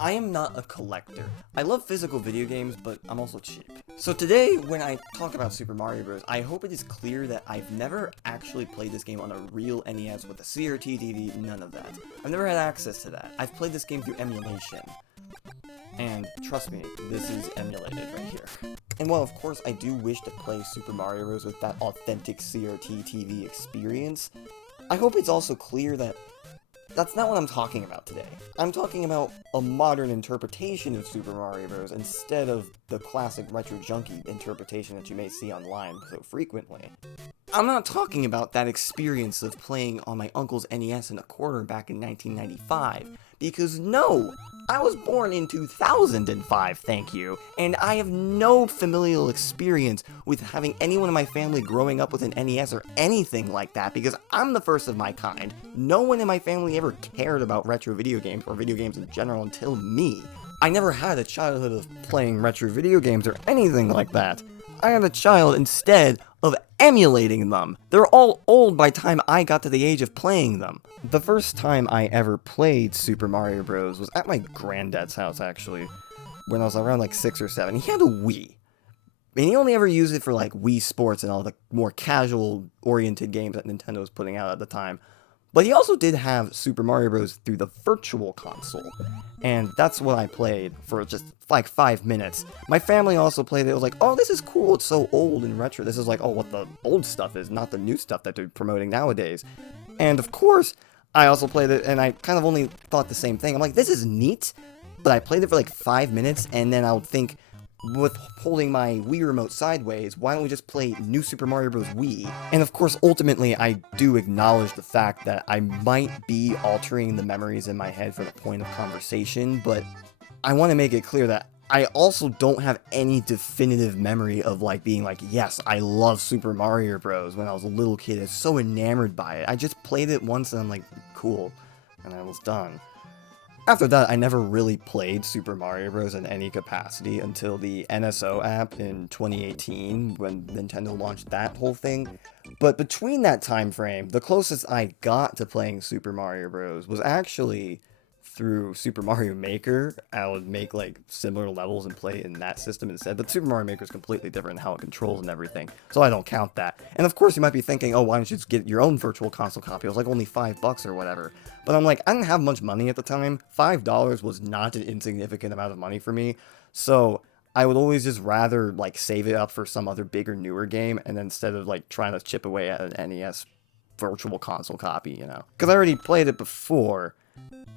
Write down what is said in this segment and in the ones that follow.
I am not a collector. I love physical video games, but I'm also cheap. So today, when I talk about Super Mario Bros., I hope it is clear that I've never actually played this game on a real NES with a CRT TV, none of that. I've never had access to that. I've played this game through emulation. And trust me, this is emulated right here. And while of course I do wish to play Super Mario Bros. With that authentic CRT TV experience, I hope it's also clear that that's not what I'm talking about today. I'm talking about a modern interpretation of Super Mario Bros. Instead of the classic retro junkie interpretation that you may see online so frequently. I'm not talking about that experience of playing on my uncle's NES in a corner back in 1995, because no! I was born in 2005, thank you, and I have no familial experience with having anyone in my family growing up with an NES or anything like that, because I'm the first of my kind. No one in my family ever cared about retro video games, or video games in general, until me. I never had a childhood of playing retro video games or anything like that. I had a child instead of emulating them. They're all old by the time I got to the age of playing them. The first time I ever played Super Mario Bros. Was at my granddad's house, actually, when I was around like 6 or 7. He had a Wii. And he only ever used it for like Wii Sports and all the more casual-oriented games that Nintendo was putting out at the time. But he also did have Super Mario Bros. Through the Virtual Console, and that's what I played for just like 5 minutes. My family also played it. It was like, oh, this is cool, it's so old and retro. This is like, oh, what the old stuff is, not the new stuff that they're promoting nowadays. And of course, I also played it, and I kind of only thought the same thing. I'm like, this is neat, but I played it for like 5 minutes, and then I would think, with holding my Wii remote sideways, why don't we just play New Super Mario Bros. Wii? And of course, ultimately, I do acknowledge the fact that I might be altering the memories in my head for the point of conversation, but I want to make it clear that I also don't have any definitive memory of like being like, yes, I love Super Mario Bros. When I was a little kid. I was so enamored by it. I just played it once and I'm like, cool, and I was done. After that, I never really played Super Mario Bros. In any capacity until the NSO app in 2018, when Nintendo launched that whole thing. But between that time frame, the closest I got to playing Super Mario Bros. Was actually through Super Mario Maker. I would make like similar levels and play in that system instead, but Super Mario Maker is completely different in how it controls and everything, so I don't count that. And of course you might be thinking, oh, why don't you just get your own Virtual Console copy? It was like only $5 or whatever. But I'm like, I didn't have much money at the time. $5 was not an insignificant amount of money for me, so I would always just rather like save it up for some other bigger, newer game, and then instead of like trying to chip away at an NES Virtual Console copy, you know, because I already played it before.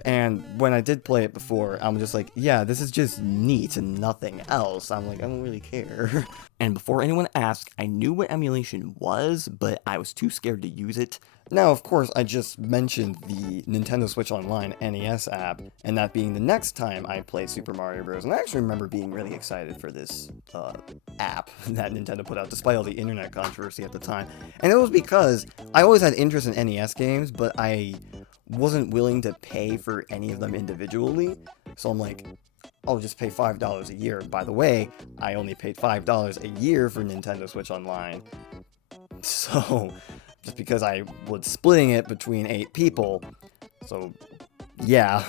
And when I did play it before, I'm just like, yeah, this is just neat and nothing else. I'm like, I don't really care. And before anyone asked, I knew what emulation was, but I was too scared to use it. Now, of course, I just mentioned the Nintendo Switch Online NES app, and that being the next time I play Super Mario Bros. And I actually remember being really excited for this app that Nintendo put out, despite all the internet controversy at the time. And it was because I always had interest in NES games, but I wasn't willing to pay for any of them individually, so I'm like, I'll just pay $5 a year. By the way, I only paid $5 a year for Nintendo Switch Online, so just because I was splitting it between 8 people, so yeah.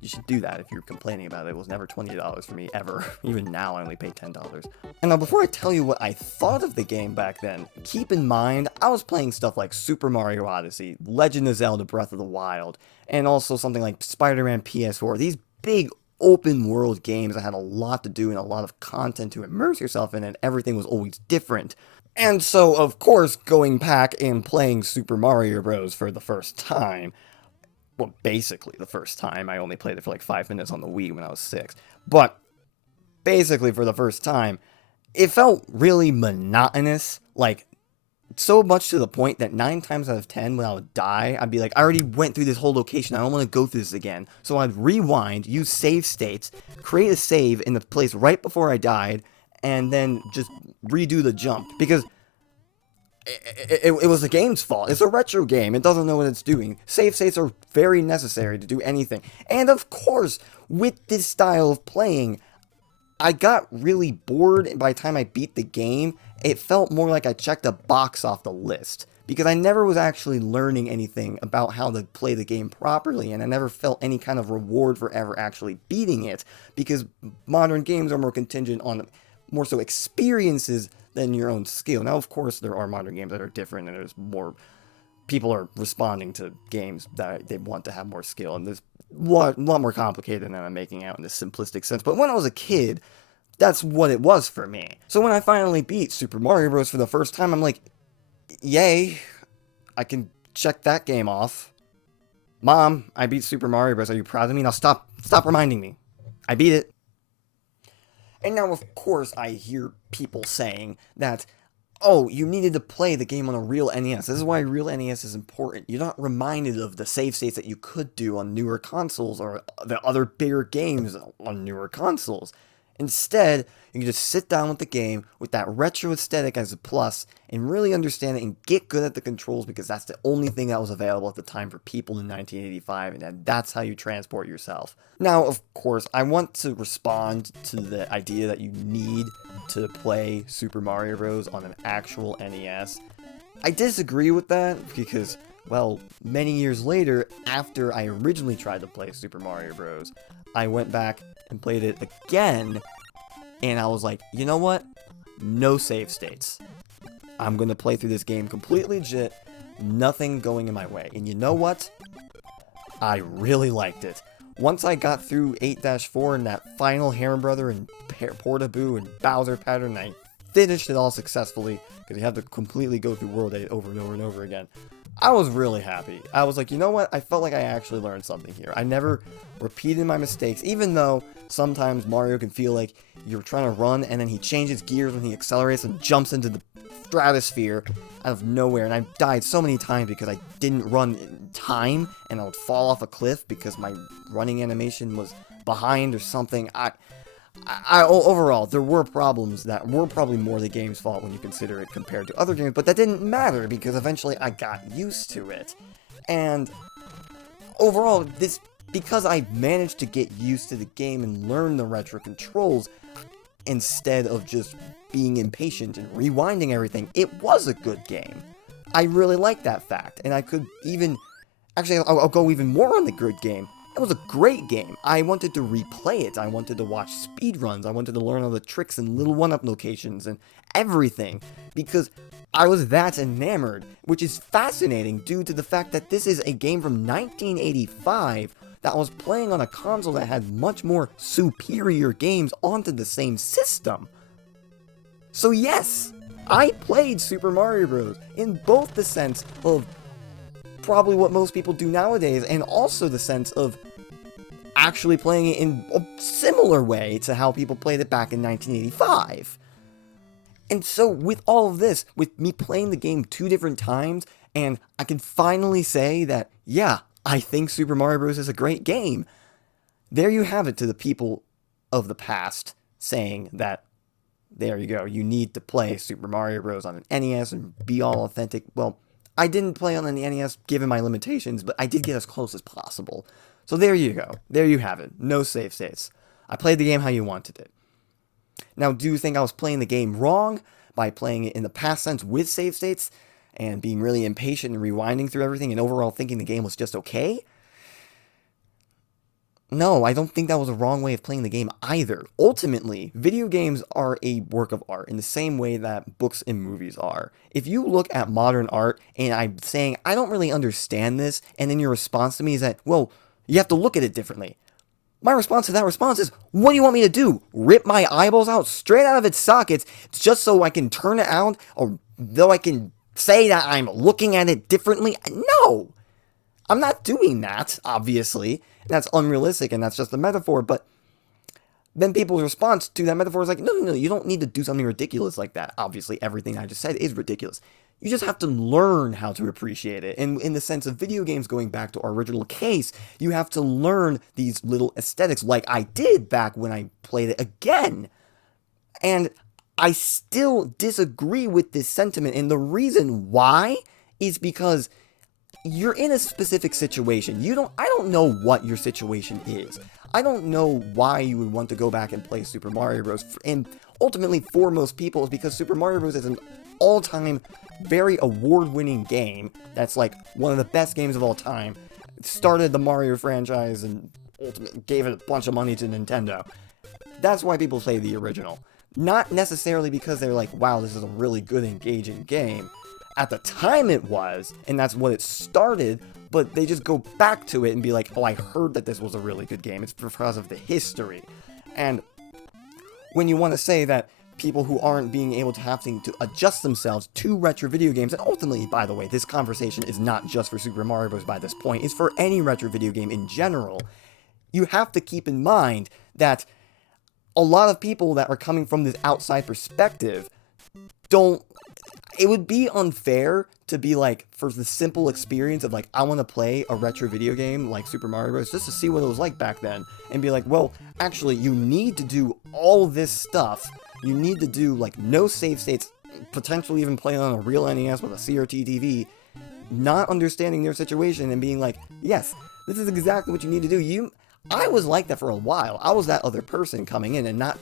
You should do that if you're complaining about it. It was never $20 for me, ever. Even now, I only pay $10. And now, before I tell you what I thought of the game back then, keep in mind, I was playing stuff like Super Mario Odyssey, Legend of Zelda Breath of the Wild, and also something like Spider-Man PS4. These big, open-world games that had a lot to do and a lot of content to immerse yourself in, and everything was always different. And so, of course, going back and playing Super Mario Bros. For the first time, well, basically the first time. I only played it for like 5 minutes on the Wii when I was 6. But basically for the first time, it felt really monotonous. Like, so much to the point that 9 times out of 10 when I would die, I'd be like, I already went through this whole location. I don't want to go through this again. So I'd rewind, use save states, create a save in the place right before I died, and then just redo the jump. Because it was the game's fault. It's a retro game. It doesn't know what it's doing. Save states are very necessary to do anything. And of course, with this style of playing, I got really bored, and by the time I beat the game, it felt more like I checked a box off the list. Because I never was actually learning anything about how to play the game properly, and I never felt any kind of reward for ever actually beating it, because modern games are more contingent on more so experiences than your own skill. Now, of course, there are modern games that are different, and there's more people are responding to games that they want to have more skill, and there's a lot more complicated than I'm making out in this simplistic sense. But when I was a kid, that's what it was for me. So when I finally beat Super Mario Bros. For the first time, I'm like, yay, I can check that game off. Mom, I beat Super Mario Bros. Are you proud of me? Now stop reminding me. I beat it. And now, of course, I hear people saying that, oh, you needed to play the game on a real NES. This is why real NES is important. You're not reminded of the save states that you could do on newer consoles or the other bigger games on newer consoles. Instead, you can just sit down with the game with that retro aesthetic as a plus and really understand it and get good at the controls, because that's the only thing that was available at the time for people in 1985, and that's how you transport yourself. Now, of course, I want to respond to the idea that you need to play Super Mario Bros. On an actual NES. I disagree with that because, well, many years later, after I originally tried to play Super Mario Bros., I went back and played it again, and I was like, you know what? No save states. I'm gonna play through this game completely legit, nothing going in my way. And you know what? I really liked it. Once I got through 8-4 and that final Hammer Brother and Portaboo and Bowser pattern, I finished it all successfully, because you have to completely go through World 8 over and over and over again. I was really happy. I was like, you know what? I felt like I actually learned something here. I never repeated my mistakes, even though sometimes Mario can feel like you're trying to run and then he changes gears when he accelerates and jumps into the stratosphere out of nowhere. And I died so many times because I didn't run in time, and I would fall off a cliff because my running animation was behind or something. Overall, there were problems that were probably more the game's fault when you consider it compared to other games, but that didn't matter because eventually I got used to it. And overall, because I managed to get used to the game and learn the retro controls instead of just being impatient and rewinding everything, it was a good game. I really like that fact, and I could even... Actually, I'll go even more on the good game. It was a great game. I wanted to replay it. I wanted to watch speedruns. I wanted to learn all the tricks and little one-up locations and everything, because I was that enamored, which is fascinating due to the fact that this is a game from 1985 that was playing on a console that had much more superior games onto the same system. So yes, I played Super Mario Bros. In both the sense of probably what most people do nowadays, and also the sense of actually playing it in a similar way to how people played it back in 1985. And so with all of this, with me playing the game 2 different times, and I can finally say that, yeah, I think Super Mario Bros. Is a great game. There you have it, to the people of the past saying that, there you go, you need to play Super Mario Bros. On an NES and be all authentic. Well, I didn't play on the NES given my limitations, but I did get as close as possible. So there you go. There you have it. No save states. I played the game how you wanted it. Now, do you think I was playing the game wrong by playing it in the past sense with save states and being really impatient and rewinding through everything and overall thinking the game was just okay? No, I don't think that was a wrong way of playing the game either. Ultimately, video games are a work of art in the same way that books and movies are. If you look at modern art and I'm saying, I don't really understand this, and then your response to me is that, well, you have to look at it differently. My response to that response is, what do you want me to do? Rip my eyeballs out straight out of its sockets just so I can turn it out, or though I can say that I'm looking at it differently? No! I'm not doing that, obviously. That's unrealistic, and that's just a metaphor, but then people's response to that metaphor is like, no, you don't need to do something ridiculous like that. Obviously, everything I just said is ridiculous. You just have to learn how to appreciate it. And in the sense of video games, going back to our original case, you have to learn these little aesthetics like I did back when I played it again. And I still disagree with this sentiment, and the reason why is because you're in a specific situation. I don't know what your situation is. I don't know why you would want to go back and play Super Mario Bros. And ultimately, for most people, is because Super Mario Bros. Is an all-time, very award-winning game that's like one of the best games of all time. It started the Mario franchise and ultimately gave it a bunch of money to Nintendo. That's why people play the original. Not necessarily because they're like, wow, this is a really good, engaging game. At the time it was, and that's what it started, but they just go back to it and be like, oh, I heard that this was a really good game. It's because of the history. And when you want to say that people who aren't being able to having to adjust themselves to retro video games, and ultimately, by the way, this conversation is not just for Super Mario Bros. By this point, it's for any retro video game in general, you have to keep in mind that a lot of people that are coming from this outside perspective don't... It would be unfair to be like, for the simple experience of like, I want to play a retro video game like Super Mario Bros. Just to see what it was like back then, and be like, well, actually, you need to do all this stuff. You need to do like no save states, potentially even play on a real NES with a CRT TV, not understanding their situation and being like, yes, this is exactly what you need to do. I was like that for a while. I was that other person coming in and not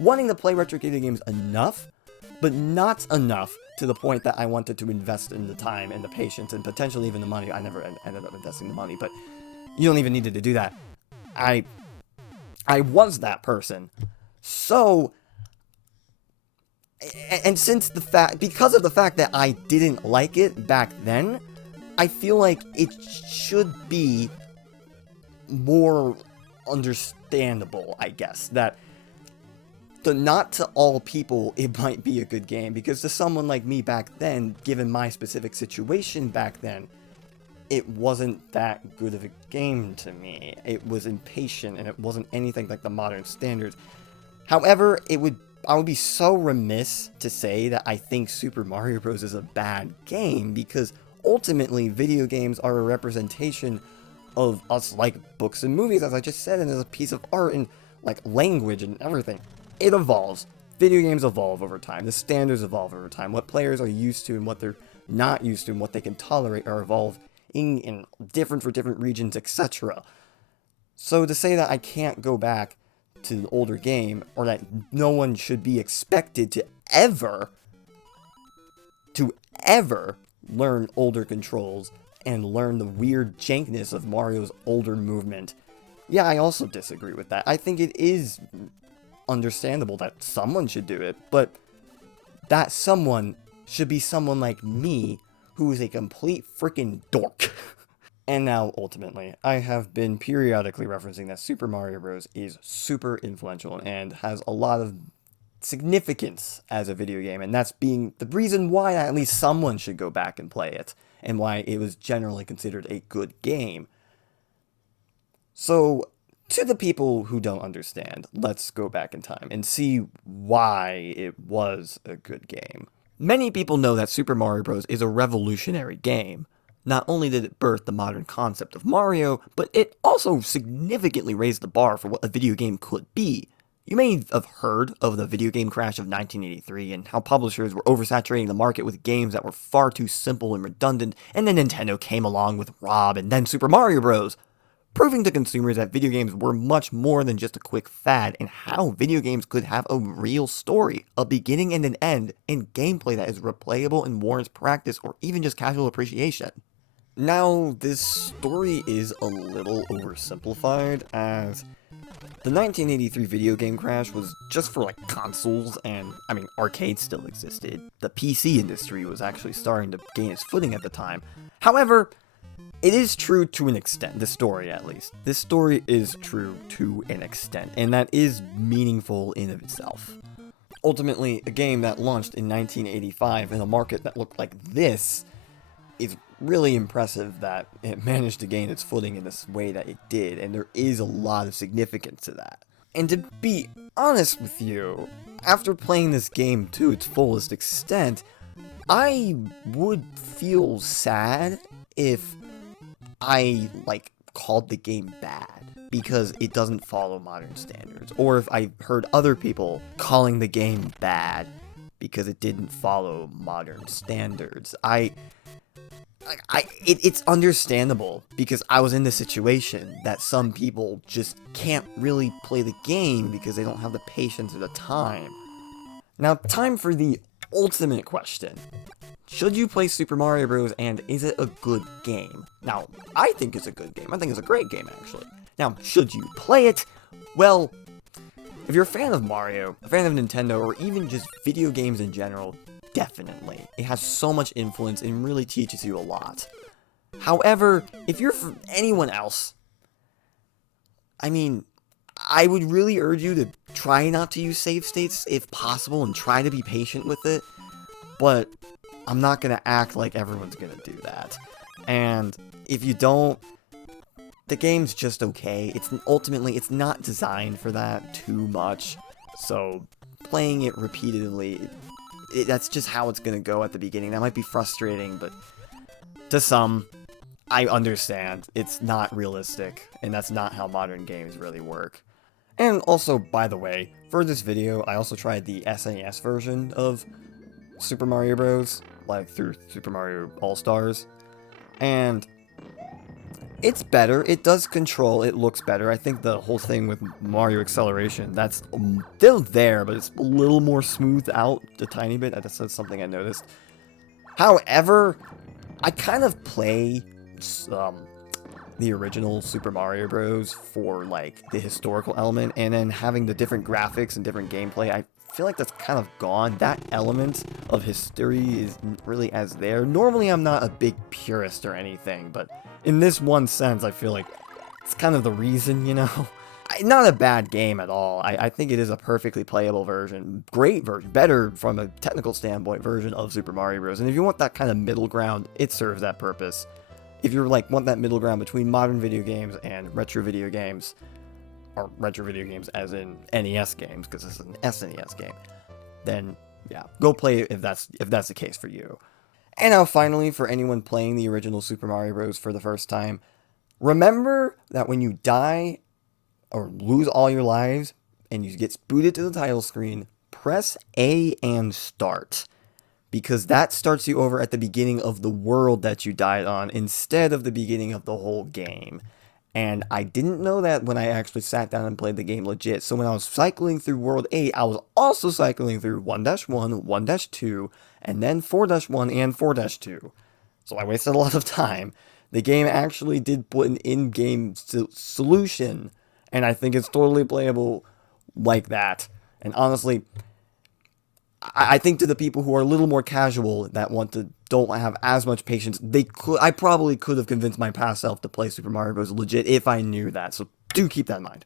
wanting to play retro video games enough, but not enough to the point that I wanted to invest in the time and the patience and potentially even the money. I never ended up investing the money, but you don't even need to do that. I was that person. So, and because of the fact that I didn't like it back then, I feel like it should be more understandable, I guess, that not to all people it might be a good game, because to someone like me back then, given my specific situation back then, it wasn't that good of a game to me. It was impatient, and it wasn't anything like the modern standards. However, I would be so remiss to say that I think Super Mario Bros. Is a bad game, because ultimately, video games are a representation of us like books and movies, as I just said, and as a piece of art and like language and everything. It evolves. Video games evolve over time. The standards evolve over time. What players are used to and what they're not used to and what they can tolerate are evolving in different for different regions, etc. So to say that I can't go back to an older game, or that no one should be expected to ever learn older controls and learn the weird jankness of Mario's older movement, yeah, I also disagree with that. I think it is understandable that someone should do it, but that someone should be someone like me, who is a complete freaking dork. And now, ultimately, I have been periodically referencing that Super Mario Bros. Is super influential and has a lot of significance as a video game, and that's being the reason why at least someone should go back and play it, and why it was generally considered a good game. So, to the people who don't understand, let's go back in time and see why it was a good game. Many people know that Super Mario Bros. Is a revolutionary game. Not only did it birth the modern concept of Mario, but it also significantly raised the bar for what a video game could be. You may have heard of the video game crash of 1983 and how publishers were oversaturating the market with games that were far too simple and redundant, and then Nintendo came along with Rob and then Super Mario Bros., proving to consumers that video games were much more than just a quick fad, and how video games could have a real story, a beginning and an end, and gameplay that is replayable and warrants practice or even just casual appreciation. Now, this story is a little oversimplified, as the 1983 video game crash was just for, like, consoles, and, arcades still existed. The PC industry was actually starting to gain its footing at the time. However, it is true to an extent, the story at least. This story is true to an extent, and that is meaningful in of itself. Ultimately, a game that launched in 1985 in a market that looked like this is really impressive that it managed to gain its footing in this way that it did, and there is a lot of significance to that. And to be honest with you, after playing this game to its fullest extent, I would feel sad if I, called the game bad because it doesn't follow modern standards, or if I heard other people calling the game bad because it didn't follow modern standards. It's understandable, because I was in the situation that some people just can't really play the game because they don't have the patience or the time. Now, time for the ultimate question. Should you play Super Mario Bros. And is it a good game? Now, I think it's a good game. I think it's a great game, actually. Now, should you play it? Well, if you're a fan of Mario, a fan of Nintendo, or even just video games in general, definitely. It has so much influence and really teaches you a lot. However, if you're for anyone else, I mean, I would really urge you to try not to use save states if possible and try to be patient with it, but I'm not going to act like everyone's going to do that. And if you don't, the game's just okay. Ultimately, it's not designed for that too much, so playing it repeatedly, that's just how it's going to go at the beginning. That might be frustrating, but to some, I understand. It's not realistic, and that's not how modern games really work. And also, by the way, for this video, I also tried the SNES version of Super Mario Bros., like through Super Mario All-Stars, and it's better. It does control. It looks better. I think the whole thing with Mario Acceleration, that's still there, but it's a little more smoothed out a tiny bit. That's something I noticed. However, I kind of play the original Super Mario Bros. For like the historical element, and then having the different graphics and different gameplay, I feel like that's kind of gone. That element of history isn't really as there. Normally, I'm not a big purist or anything, but in this one sense, I feel like it's kind of the reason, you know? Not a bad game at all. I think it is a perfectly playable version. Great version. Better from a technical standpoint version of Super Mario Bros. And if you want that kind of middle ground, it serves that purpose. If you want that middle ground between modern video games and retro video games, or retro video games as in NES games, because this is an SNES game, then yeah, go play it if that's the case for you. And now finally, for anyone playing the original Super Mario Bros. For the first time, remember that when you die or lose all your lives and you get booted to the title screen, press A and start, because that starts you over at the beginning of the world that you died on instead of the beginning of the whole game. And I didn't know that when I actually sat down and played the game legit. So when I was cycling through World 8, I was also cycling through 1-1, 1-2, and then 4-1 and 4-2. So I wasted a lot of time. The game actually did put an in-game solution, and I think it's totally playable like that. And honestly, I think to the people who are a little more casual that don't have as much patience, I probably could have convinced my past self to play Super Mario Bros. Legit if I knew that, so do keep that in mind.